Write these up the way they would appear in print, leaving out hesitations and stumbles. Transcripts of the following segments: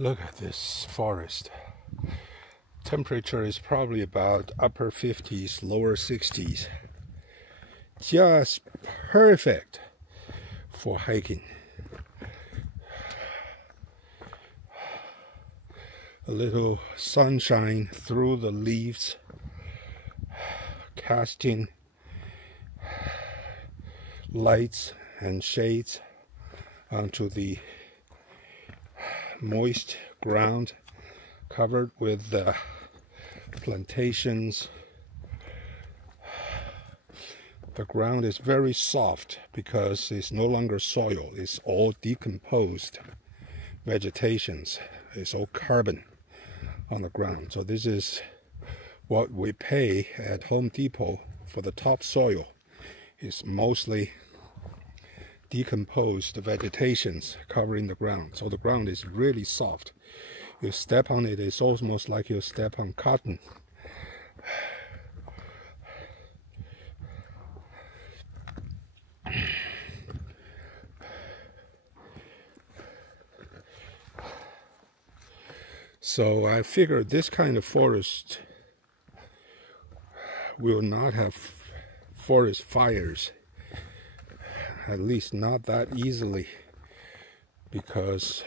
Look at this forest. Temperature is probably about upper 50s, lower 60s. Just perfect for hiking. A little sunshine through the leaves, casting lights and shades onto the moist ground covered with plantations. The ground is very soft because it's no longer soil, it's all decomposed vegetations, it's all carbon on the ground. So this is what we pay at Home Depot for the topsoil. It's mostly decomposed vegetations covering the ground. So the ground is really soft. You step on it, it's almost like you step on cotton. So I figured this kind of forest will not have forest fires, at least not that easily, because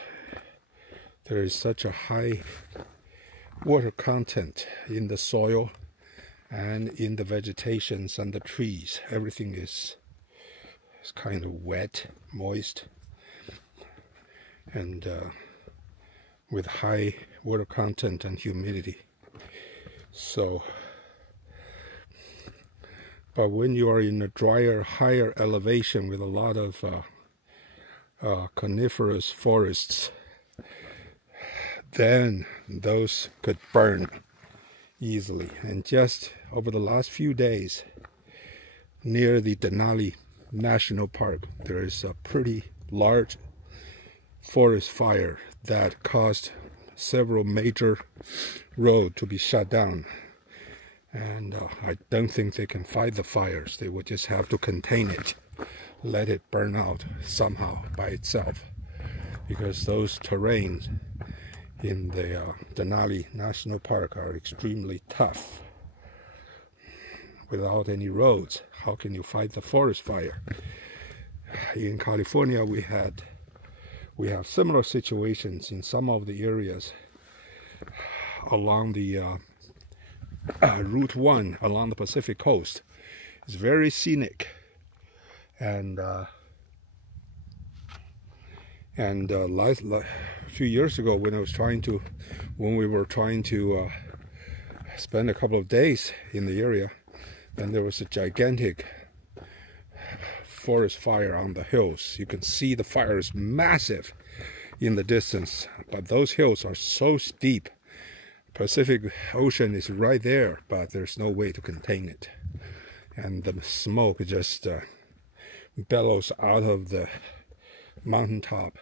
there is such a high water content in the soil and in the vegetations and the trees. Everything is kind of wet, moist, and with high water content and humidity. So, but when you are in a drier, higher elevation with a lot of coniferous forests, then those could burn easily. And just over the last few days, near the Denali National Park, there is a pretty large forest fire that caused several major roads to be shut down. And I don't think they can fight the fires. They would just have to contain it, let it burn out somehow by itself, because those terrains in the Denali National Park are extremely tough. Without any roads, how can you fight the forest fire? In California, we have similar situations in some of the areas along the Route 1 along the Pacific coast. It's very scenic, and a few years ago, when we were trying to spend a couple of days in the area, then there was a gigantic forest fire on the hills. You can see the fire is massive in the distance, but those hills are so steep. Pacific Ocean is right there, but there's no way to contain it, and the smoke just bellows out of the mountaintop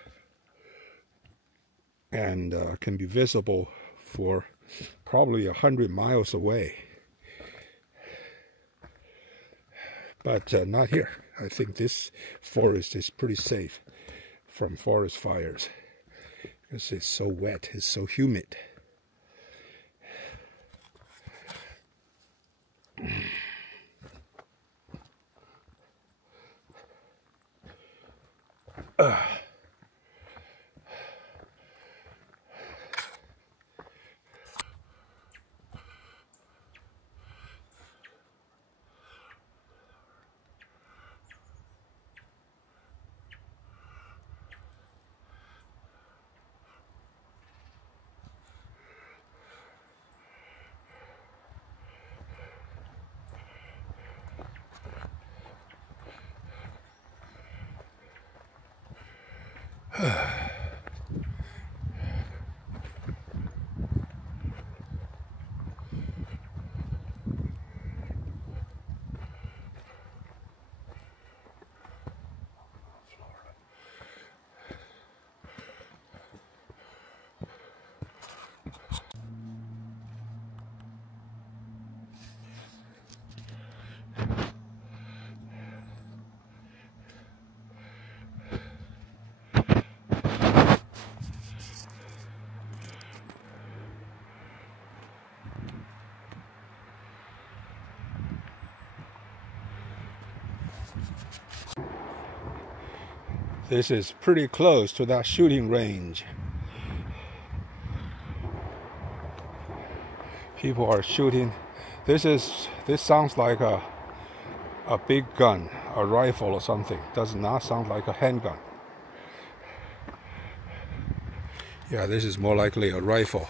and can be visible for probably 100 miles away. But not here. I think this forest is pretty safe from forest fires because it's so wet, it's so humid. This is pretty close to that shooting range. People are shooting. This sounds like a big gun, a rifle or something. Does not sound like a handgun. Yeah, this is more likely a rifle.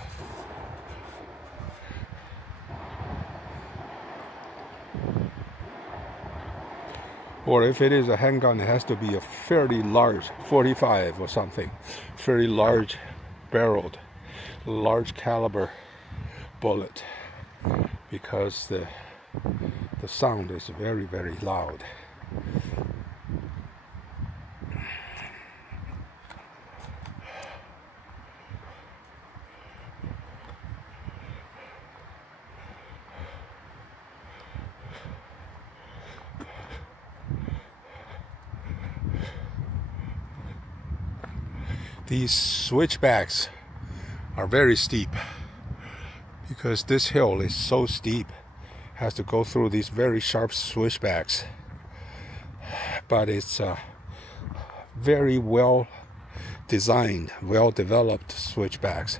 Or if it is a handgun, it has to be a fairly large 45 or something, fairly large barreled, large caliber bullet, because the sound is very, very loud. These switchbacks are very steep because this hill is so steep. It has to go through these very sharp switchbacks, but it's very well designed, well developed switchbacks.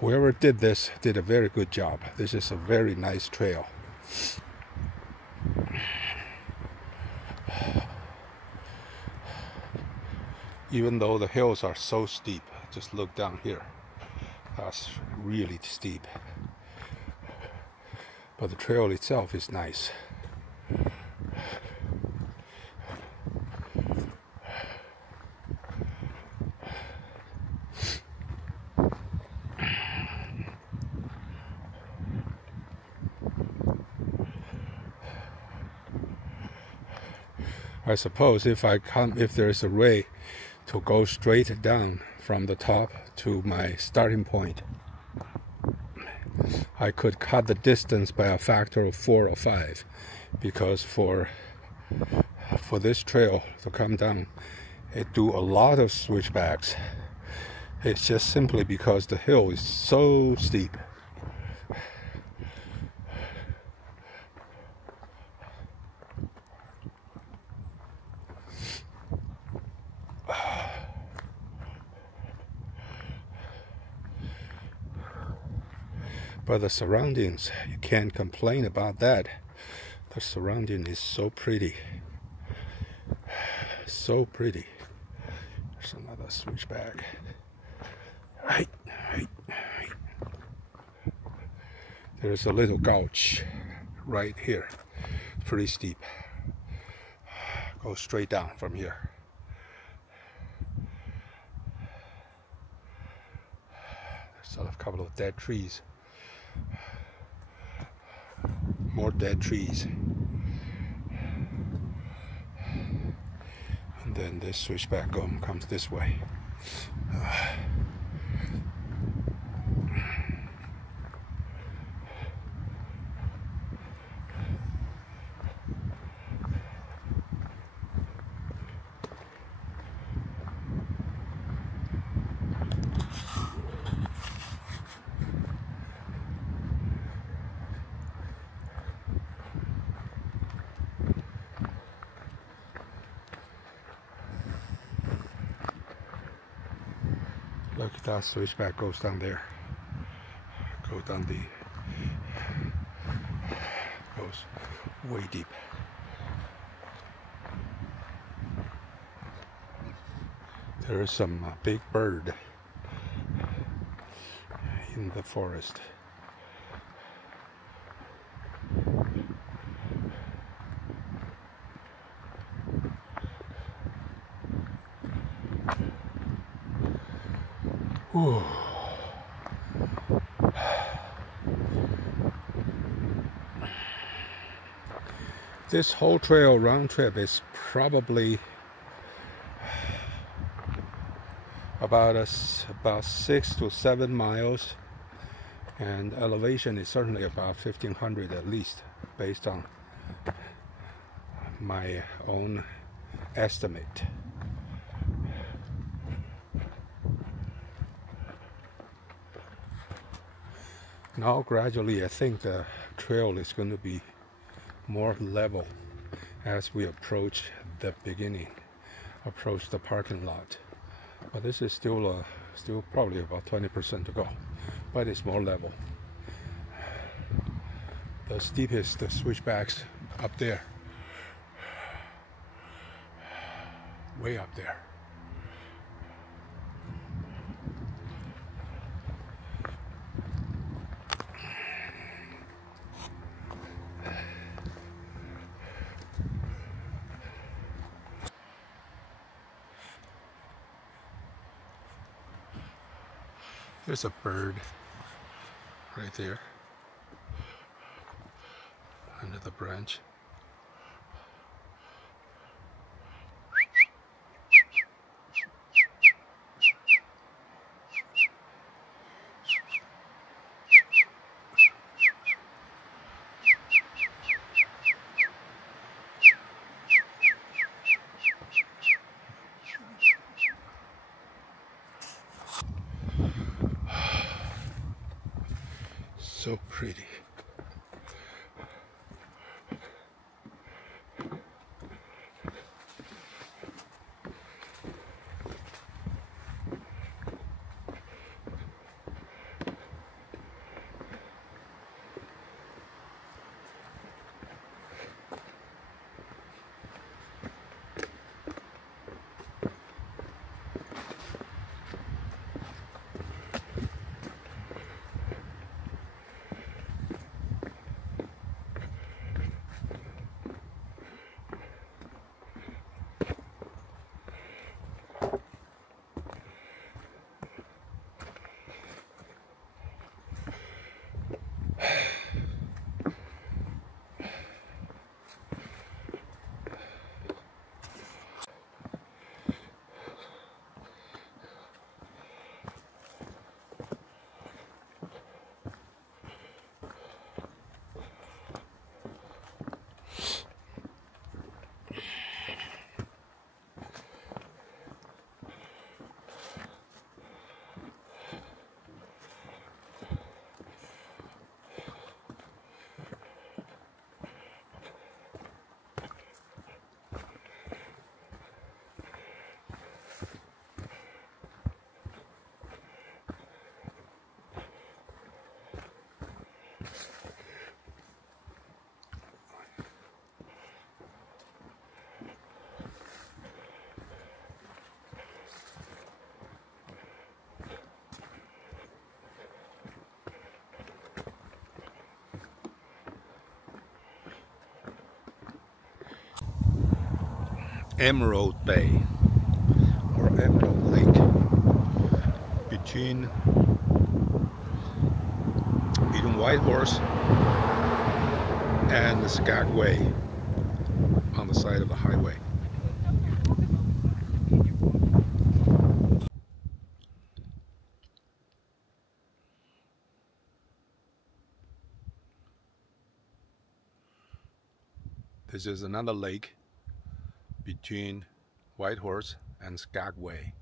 Whoever did this did a very good job. This is a very nice trail. Even though the hills are so steep, just look down here. That's really steep. But the trail itself is nice. I suppose if there's a way to go straight down from the top to my starting point, I could cut the distance by a factor of 4 or 5, because for this trail to come down, it do a lot of switchbacks. It's just simply because the hill is so steep. But the surroundings, you can't complain about that. The surrounding is so pretty. So pretty. There's another switchback. Right. There's a little gulch right here. It's pretty steep. Go straight down from here. There's a couple of dead trees. More dead trees. And then this switchback comes this way. Look at that switchback goes down there. Goes way deep. There is some big bird in the forest. Ooh. This whole trail round trip is probably about 6 to 7 miles, and elevation is certainly about 1,500 at least, based on my own estimate. Now gradually I think the trail is going to be more level as we approach the beginning. approach the parking lot. But this is still probably about 20% to go, but it's more level. The steepest switchbacks up there, way up there. There's a bird right there under the branch. So pretty. Emerald Bay or Emerald Lake between Whitehorse and the Skagway on the side of the highway. This is another lake between Whitehorse and Skagway.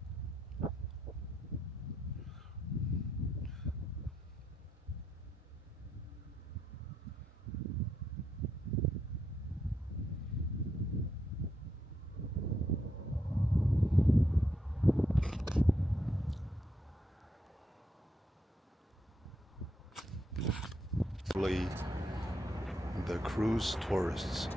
The cruise tourists.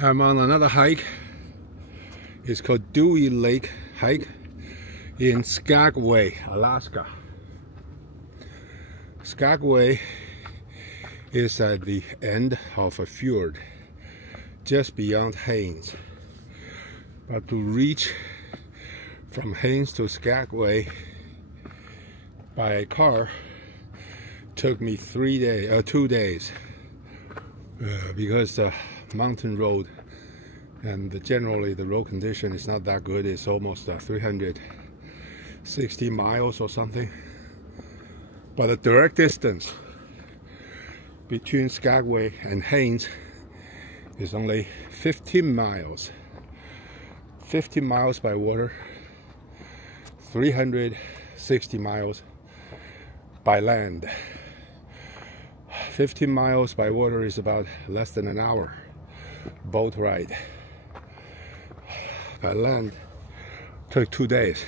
I'm on another hike. It's called Dewey Lake Hike in Skagway, Alaska. Skagway is at the end of a fjord just beyond Haines. But to reach from Haines to Skagway by car took me 2 days because the mountain road and generally the road condition is not that good. It's almost 360 miles or something. But the direct distance between Skagway and Haines is only 15 miles. 50 miles by water, 360 miles by land. 15 miles by water is about less than an hour boat ride. By land took 2 days.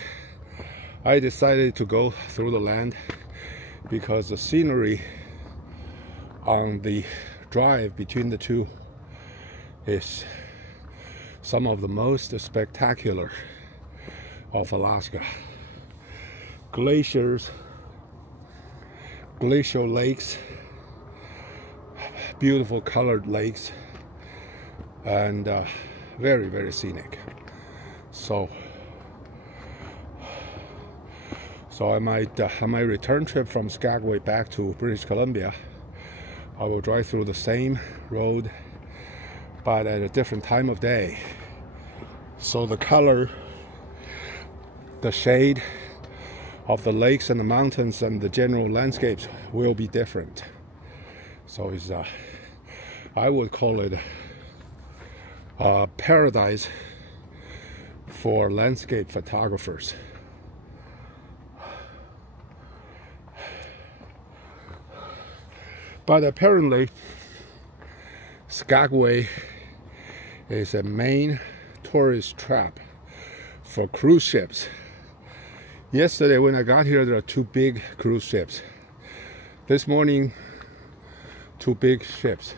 I decided to go through the land because the scenery on the drive between the two is some of the most spectacular of Alaska. Glaciers, glacial lakes, beautiful colored lakes, and very, very scenic. So on my return trip from Skagway back to British Columbia, I will drive through the same road but at a different time of day. So the color, the shade of the lakes and the mountains and the general landscapes will be different. So it's I would call it a paradise for landscape photographers. But apparently Skagway is a main tourist trap for cruise ships. Yesterday when I got here, there are 2 big cruise ships. This morning, 2 big ships,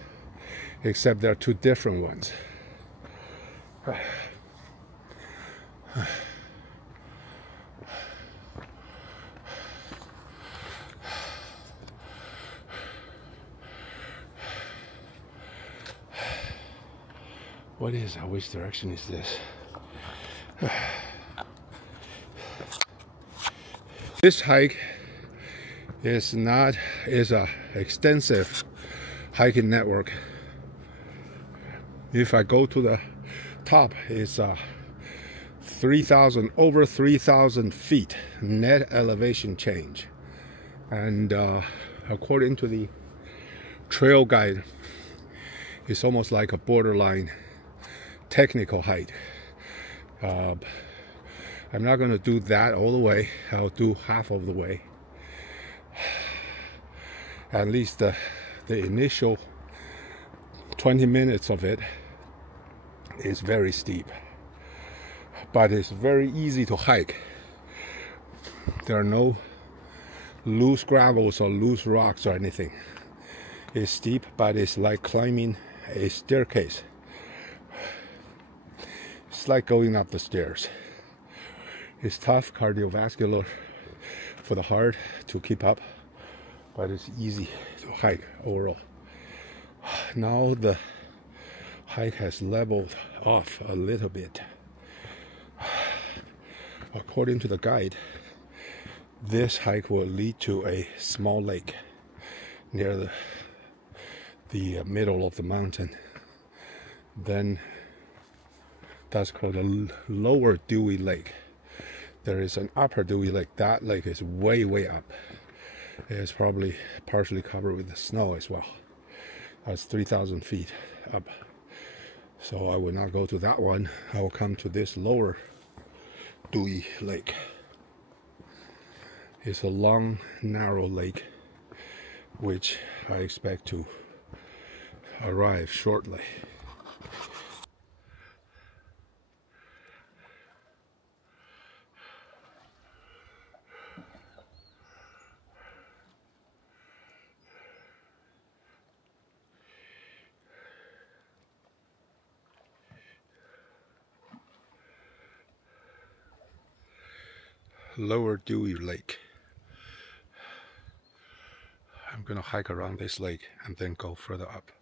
except there are 2 different ones. Which direction is this? This hike is a extensive hiking network. If I go to the top, it's over 3,000 feet net elevation change, and according to the trail guide, it's almost like a borderline technical hike. I'm not going to do that all the way. I'll do half of the way. At least the initial 20 minutes of it is very steep, but it's very easy to hike. There are no loose gravels or loose rocks or anything. It's steep, but it's like climbing a staircase. It's like going up the stairs. It's tough, cardiovascular for the heart to keep up, but it's easy to hike overall. Now the hike has leveled off a little bit. According to the guide, this hike will lead to a small lake near the middle of the mountain. Then that's called a lower Dewey Lake. There is an upper Dewey Lake. That lake is way, way up. It's probably partially covered with the snow as well. That's 3,000 feet up. So I will not go to that one. I will come to this lower Dewey Lake. It's a long, narrow lake, which I expect to arrive shortly. Lower Dewey Lake. I'm gonna hike around this lake and then go further up.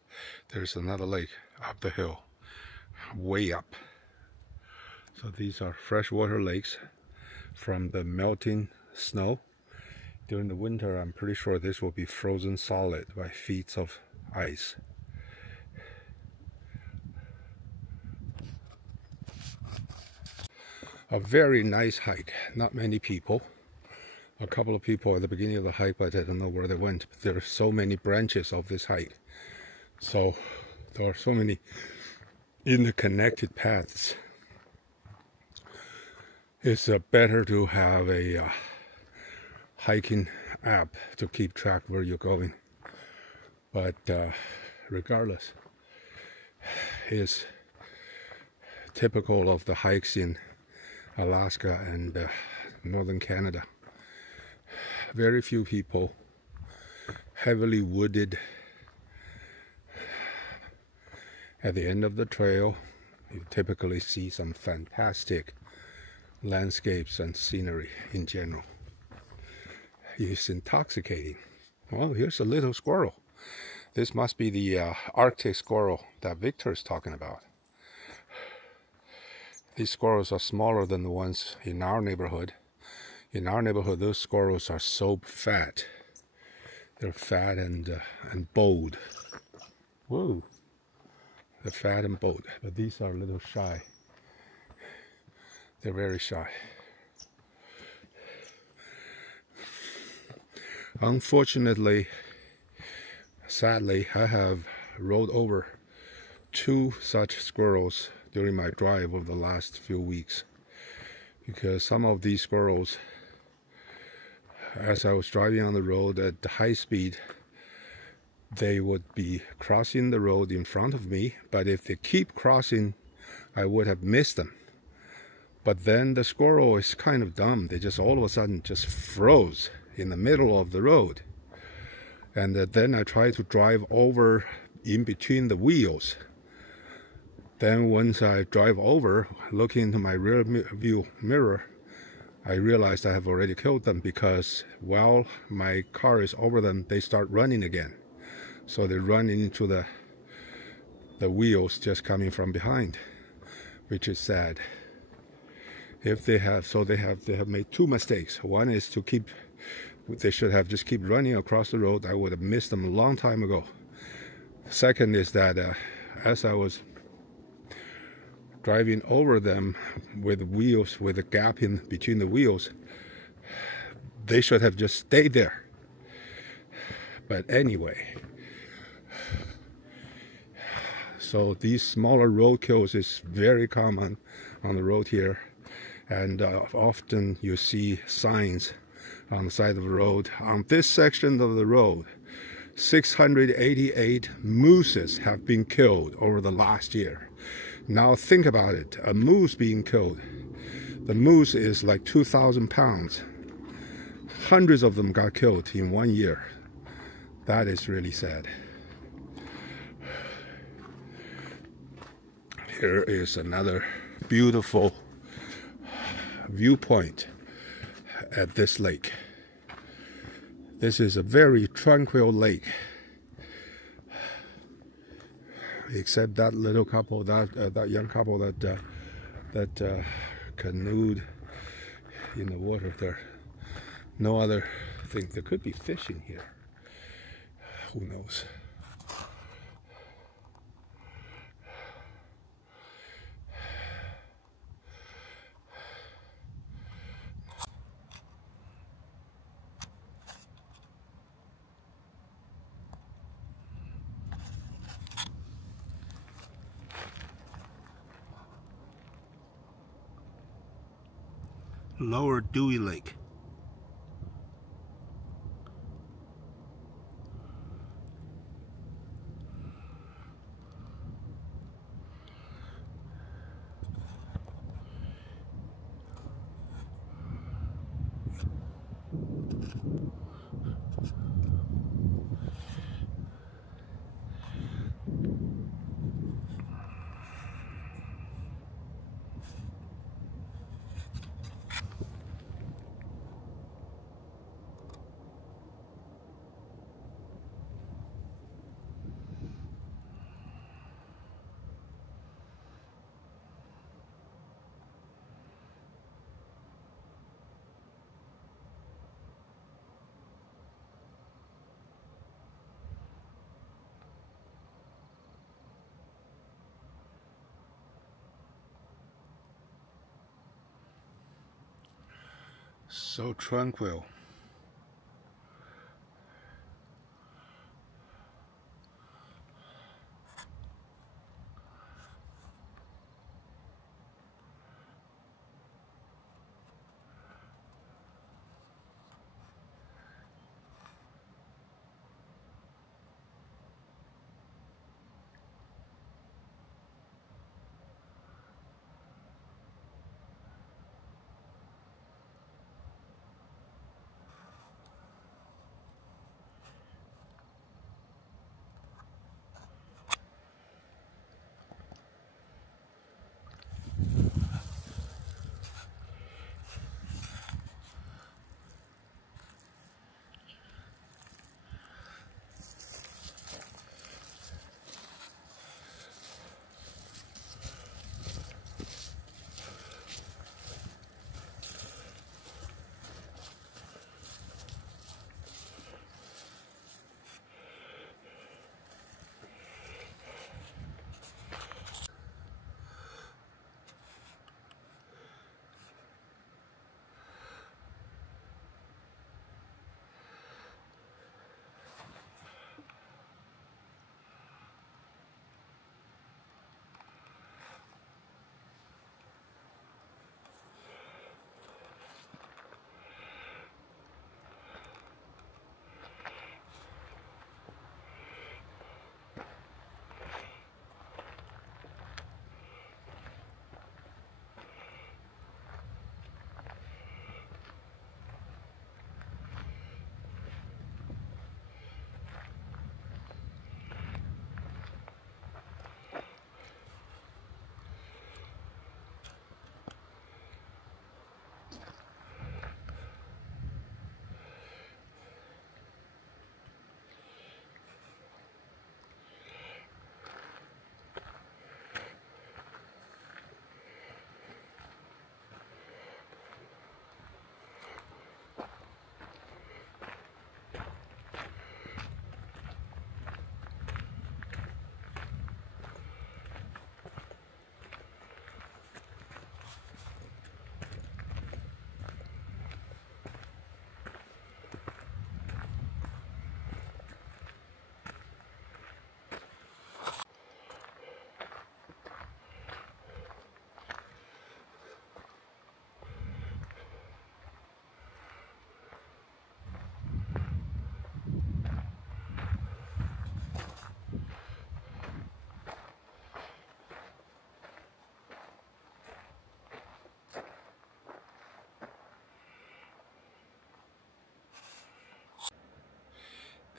There's another lake up the hill, way up. So these are freshwater lakes from the melting snow. During the winter, I'm pretty sure this will be frozen solid by feet of ice. A very nice hike, not many people. A couple of people at the beginning of the hike, but I don't know where they went. There are so many branches of this hike. So there are so many interconnected paths. It's better to have a hiking app to keep track where you're going. But regardless, it's typical of the hikes in Alaska and northern Canada. Very few people, heavily wooded. At the end of the trail, you typically see some fantastic landscapes and scenery in general. It's intoxicating. Well, here's a little squirrel. This must be the Arctic squirrel that Victor's talking about. These squirrels are smaller than the ones in our neighborhood. In our neighborhood, those squirrels are so fat. They're fat and bold. Whoa. They're fat and bold, but these are a little shy. They're very shy. Unfortunately, sadly, I have rode over 2 such squirrels during my drive over the last few weeks, because some of these squirrels, as I was driving on the road at high speed, they would be crossing the road in front of me, but if they keep crossing, I would have missed them. But then the squirrel is kind of dumb. They just all of a sudden just froze in the middle of the road. And then I tried to drive over in between the wheels. Then once I drive over, looking into my rear view mirror, I realized I have already killed them, because while my car is over them, they start running again. So they run into the wheels just coming from behind, which is sad. If they have, they have made 2 mistakes. One is to they should have just keep running across the road. I would have missed them a long time ago. Second is that as I was driving over them with wheels, with a gap in between the wheels, they should have just stayed there. But anyway, so these smaller roadkills is very common on the road here, and often you see signs on the side of the road. On this section of the road, 688 mooses have been killed over the last year. Now think about it, a moose being killed. The moose is like 2,000 pounds. Hundreds of them got killed in 1 year. That is really sad. Here is another beautiful viewpoint at this lake. This is a very tranquil lake, except that little couple, that young couple that canoed in the water there. No other thing. There could be fish in here. Who knows? Lower Dewey Lake. So tranquil.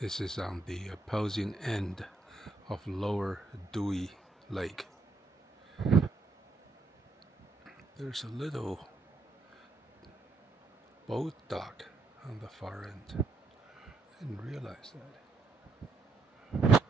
This is on the opposing end of Lower Dewey Lake. There's a little boat dock on the far end. Didn't realize that.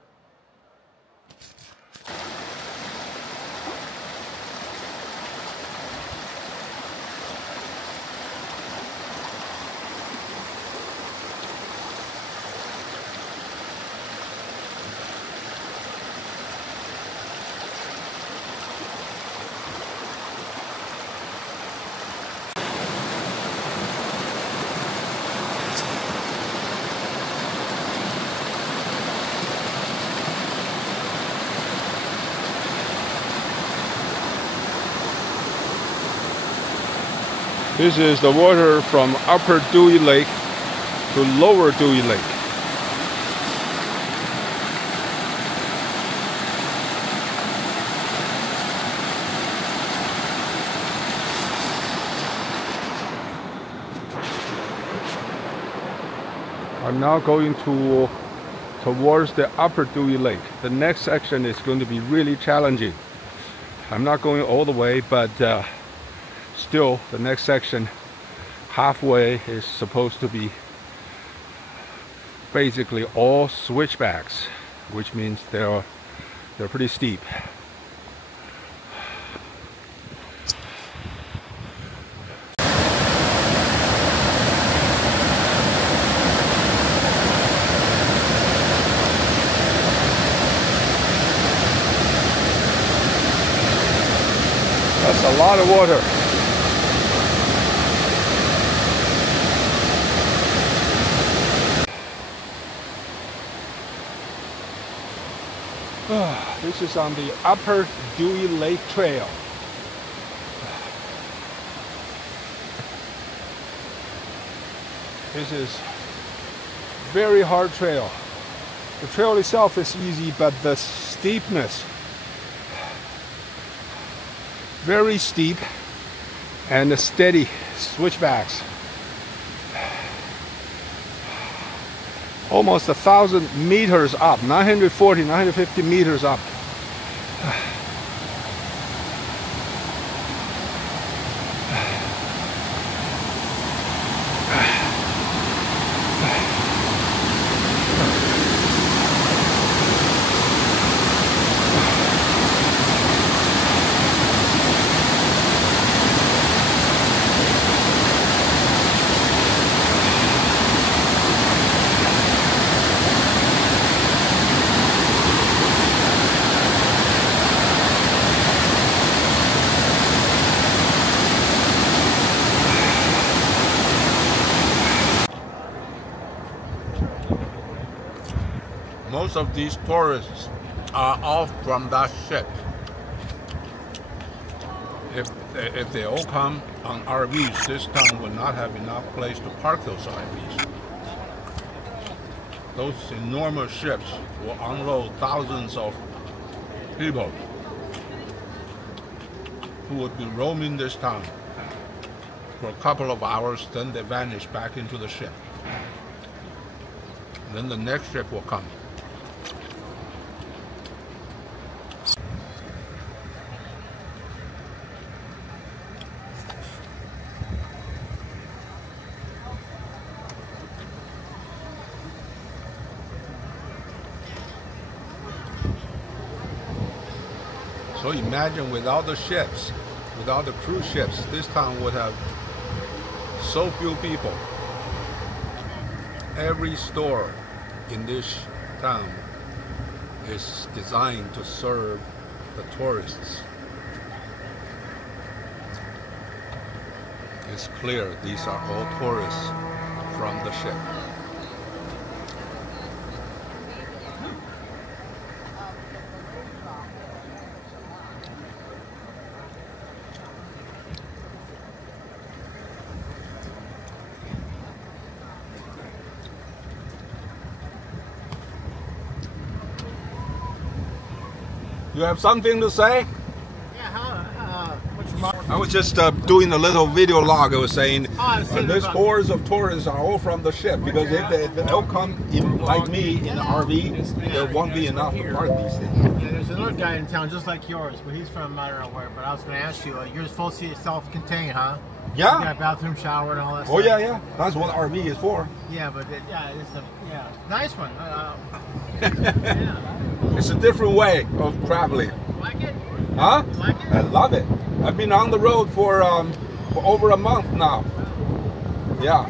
This is the water from Upper Dewey Lake to Lower Dewey Lake. I'm now going towards the Upper Dewey Lake. The next section is going to be really challenging. I'm not going all the way, but still, the next section, halfway, is supposed to be basically all switchbacks, which means they're pretty steep. That's a lot of water. This is on the Upper Dewey Lake Trail. This is very hard trail. The trail itself is easy, but the steepness, very steep, and the steady switchbacks. Almost 1,000 meters up, 940, 950 meters up. Most of these tourists are off from that ship. If they all come on RVs, this town would not have enough place to park those RVs. Those enormous ships will unload thousands of people who would be roaming this town for a couple of hours, then they vanish back into the ship. Then the next ship will come. So imagine without the ships, without the cruise ships, this town would have so few people. Every store in this town is designed to serve the tourists. It's clear these are all tourists from the ship. You have something to say? Yeah, I was just doing a little video log. I was saying this hordes of tourists are all from the ship, because if they don't come in, like me in the RV, there won't be enough to park these things. Yeah, there's another guy in town just like yours, but he's from I don't know where. But I was going to ask you, you're supposed to be self-contained, huh? Yeah. You got a bathroom, shower, and all that Oh stuff. yeah. That's what RV is for. Yeah, but it's a nice one. Yeah. It's a different way of traveling. Like it? Huh? Like it? I love it. I've been on the road for over a month now. Yeah.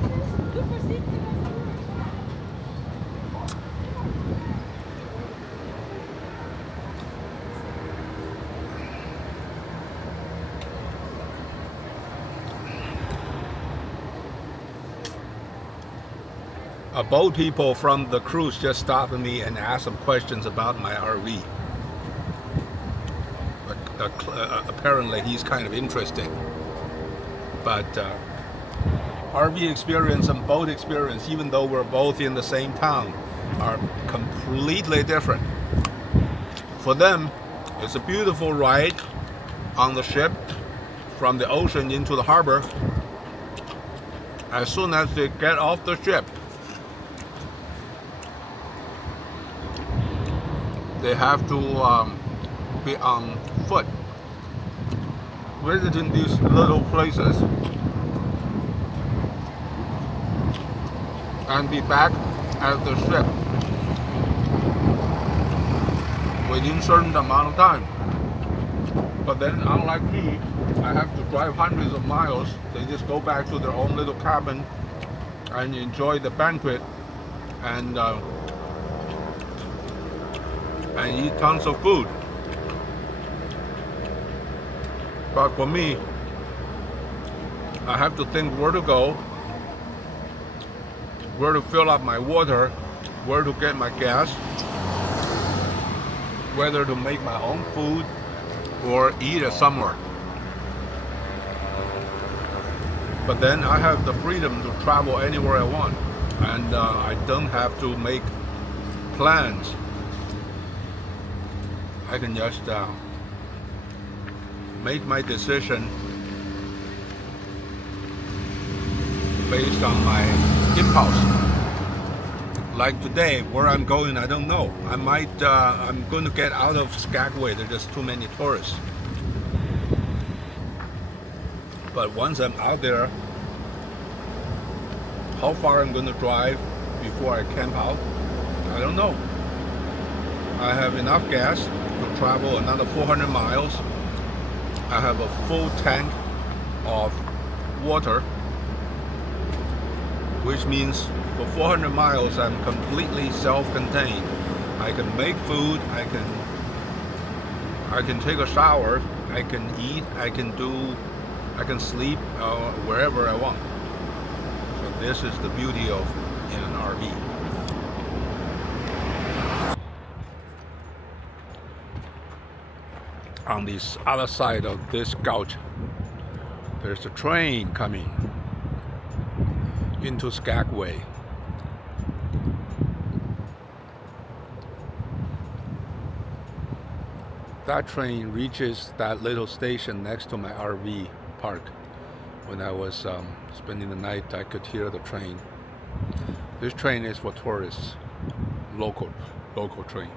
Boat people from the cruise just stopped me and asked some questions about my RV. Apparently he's kind of interesting. But RV experience and boat experience, even though we're both in the same town, are completely different. For them, it's a beautiful ride on the ship from the ocean into the harbor. As soon as they get off the ship, they have to be on foot, visiting these little places, and be back at the ship within a certain amount of time. But then, unlike me, I have to drive hundreds of miles. They just go back to their own little cabin and enjoy the banquet and eat tons of food. But for me, I have to think where to go, where to fill up my water, where to get my gas, whether to make my own food or eat it somewhere. But then I have the freedom to travel anywhere I want, and I don't have to make plans. I can just make my decision based on my impulse. Like today, where I'm going, I don't know. I'm going to get out of Skagway. There's just too many tourists. But once I'm out there, how far I'm going to drive before I camp out, I don't know. I have enough gas to travel another 400 miles. I have a full tank of water, which means for 400 miles I'm completely self-contained. I can make food, I can take a shower, I can eat, I can sleep wherever I want. So this is the beauty of an RV. On this other side of this gulch, there's a train coming into Skagway. That train reaches that little station next to my RV park. When I was spending the night, I could hear the train. This train is for tourists, local train.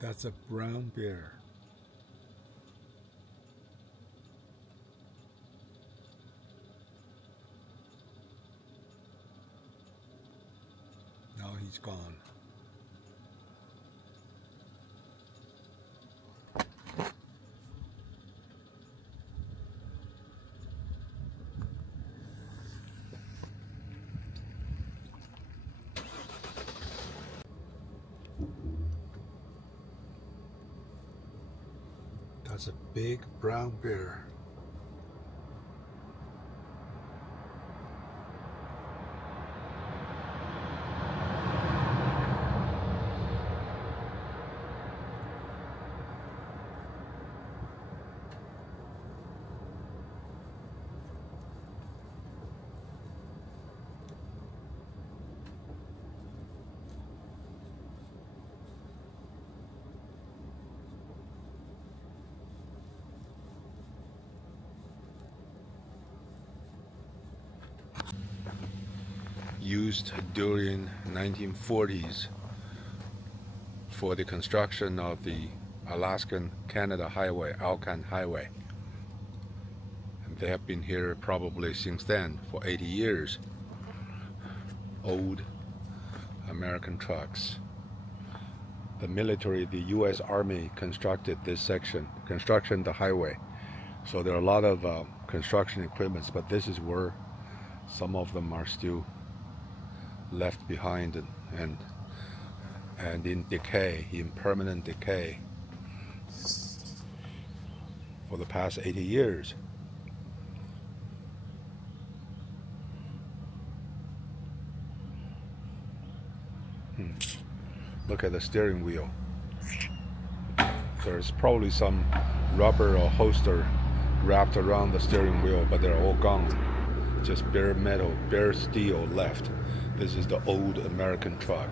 That's a brown bear. Now he's gone. That's a big brown bear. Used during 1940s for the construction of the Alaskan Canada Highway, Alcan Highway. And they have been here probably since then for 80 years. Old American trucks. The military, the US Army constructed this section, the highway. So there are a lot of construction equipments, but this is where some of them are still left behind and in decay, in permanent decay for the past 80 years. Look at the steering wheel. There's probably some rubber or holster wrapped around the steering wheel, but they're all gone. Just bare metal, bare steel left. This is the old American truck.